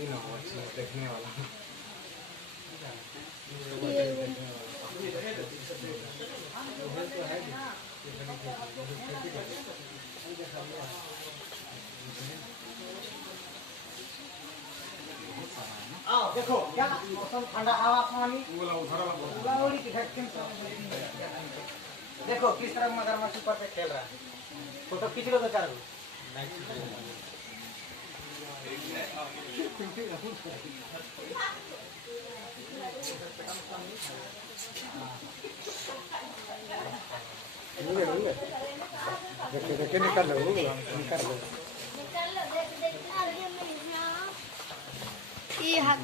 ये ना हो अच्छा देखने वाला आओ देखो क्या मौसम ठंडा हवा पानी उड़ी की धक्के देखो किस तरह मगरमच्छ ऊपर पे खेल रहा है फोटो खींच लो दो चार गो देखे निकाल लो निकाल लो देख देख ये हाथ